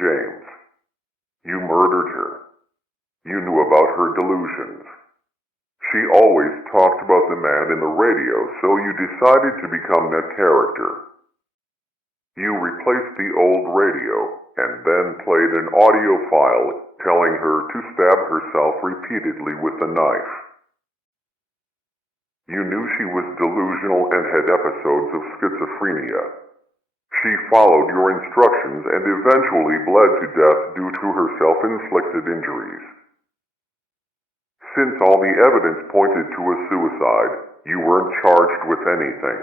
James. You murdered her. You knew about her delusions. She always talked about the man in the radio, so you decided to become that character. You replaced the old radio and then played an audio file telling her to stab herself repeatedly with a knife. You knew she was delusional and had episodes of schizophrenia. She followed your instructions and eventually bled to death due to her self-inflicted injuries. Since all the evidence pointed to a suicide, you weren't charged with anything.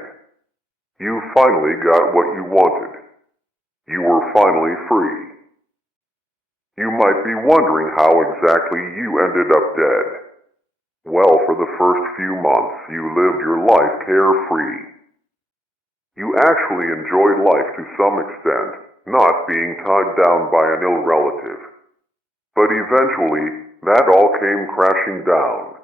You finally got what you wanted. You were finally free. You might be wondering how exactly you ended up dead. Well, for the first few months, you lived your life carefree. You actually enjoyed life to some extent, not being tied down by an ill relative. But eventually, that all came crashing down.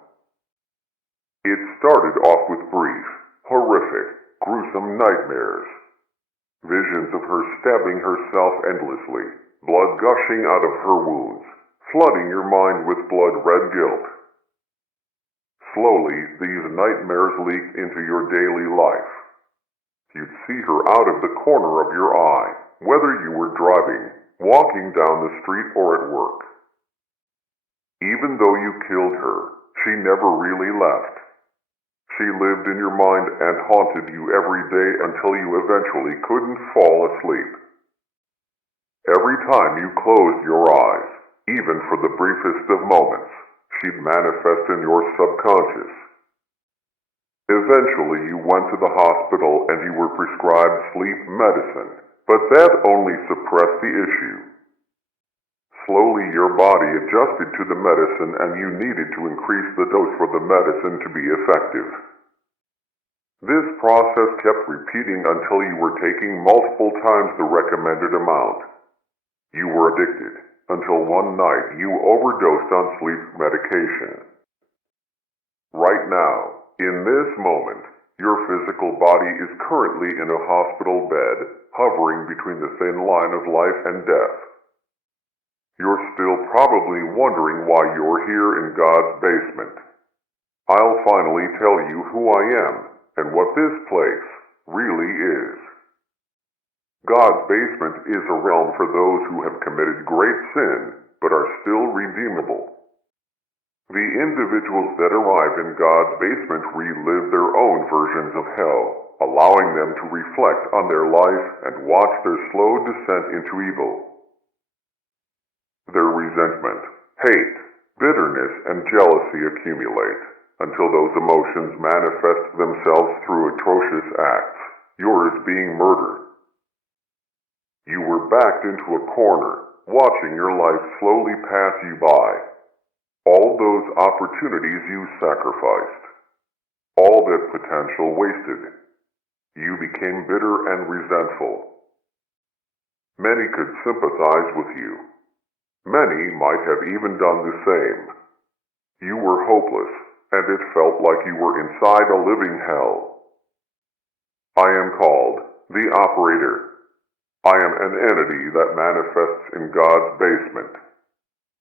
It started off with brief, horrific, gruesome nightmares. Visions of her stabbing herself endlessly, blood gushing out of her wounds, flooding your mind with blood-red guilt. Slowly, these nightmares leaked into your daily life. You'd see her out of the corner of your eye, whether you were driving, walking down the street, or at work. Even though you killed her, she never really left. She lived in your mind and haunted you every day until you eventually couldn't fall asleep. Every time you closed your eyes, even for the briefest of moments, she'd manifest in your subconscious. Eventually you went to the hospital and you were prescribed sleep medicine, but that only suppressed the issue. Slowly your body adjusted to the medicine and you needed to increase the dose for the medicine to be effective. This process kept repeating until you were taking multiple times the recommended amount. You were addicted, until one night you overdosed on sleep medication. Right now, in this moment, your physical body is currently in a hospital bed, hovering between the thin line of life and death. You're still probably wondering why you're here in God's basement. I'll finally tell you who I am and what this place really is. God's basement is a realm for those who have committed great sin but are still redeemable. The individuals that arrive in God's basement relive their own versions of hell, allowing them to reflect on their life and watch their slow descent into evil. Their resentment, hate, bitterness, and jealousy accumulate until those emotions manifest themselves through atrocious acts, yours being murder. You were backed into a corner, watching your life slowly pass you by. All those opportunities you sacrificed. All that potential wasted. You became bitter and resentful. Many could sympathize with you. Many might have even done the same. You were hopeless, and it felt like you were inside a living hell. I am called the Operator. I am an entity that manifests in God's basement.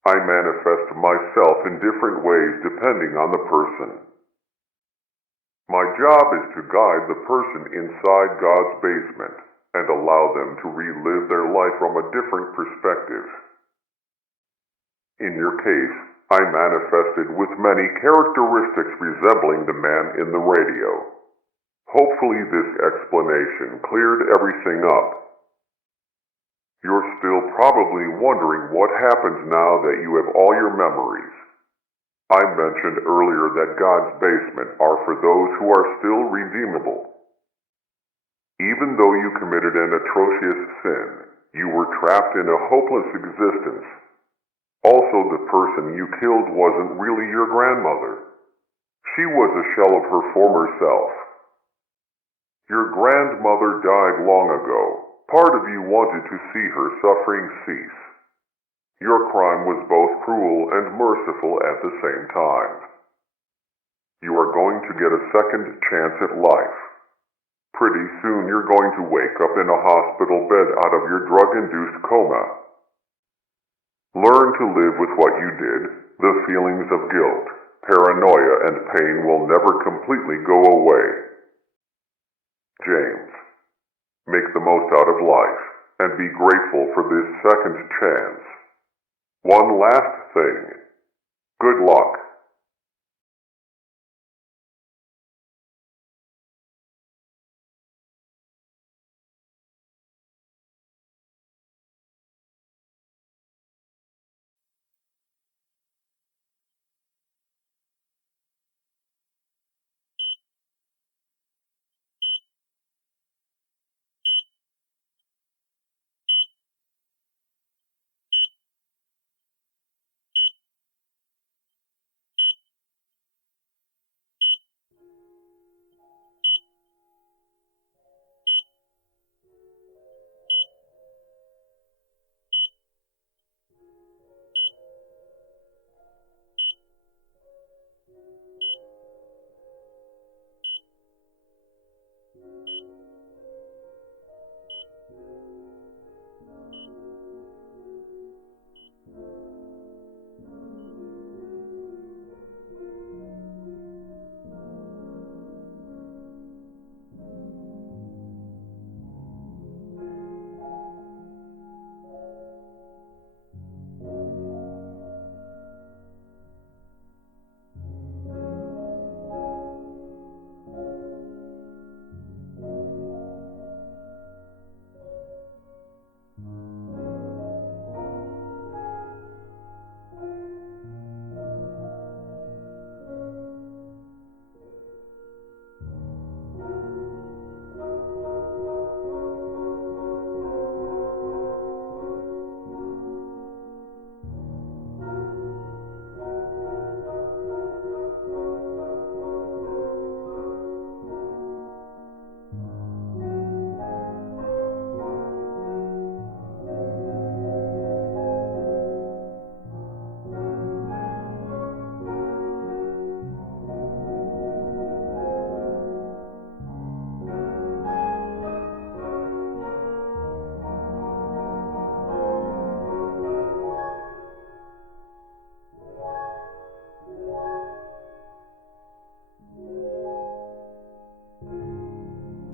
I manifest myself in different ways depending on the person. My job is to guide the person inside God's basement and allow them to relive their life from a different perspective. In your case, I manifested with many characteristics resembling the man in the radio. Hopefully this explanation cleared everything up. You're still probably wondering what happens now that you have all your memories. I mentioned earlier that God's basement are for those who are still redeemable. Even though you committed an atrocious sin, you were trapped in a hopeless existence. Also, the person you killed wasn't really your grandmother. She was a shell of her former self. Your grandmother died long ago. Part of you wanted to see her suffering cease. Your crime was both cruel and merciful at the same time. You are going to get a second chance at life. Pretty soon you're going to wake up in a hospital bed out of your drug-induced coma. Learn to live with what you did. The feelings of guilt, paranoia, and pain will never completely go away. James. Make the most out of life, and be grateful for this second chance. One last thing. Good luck.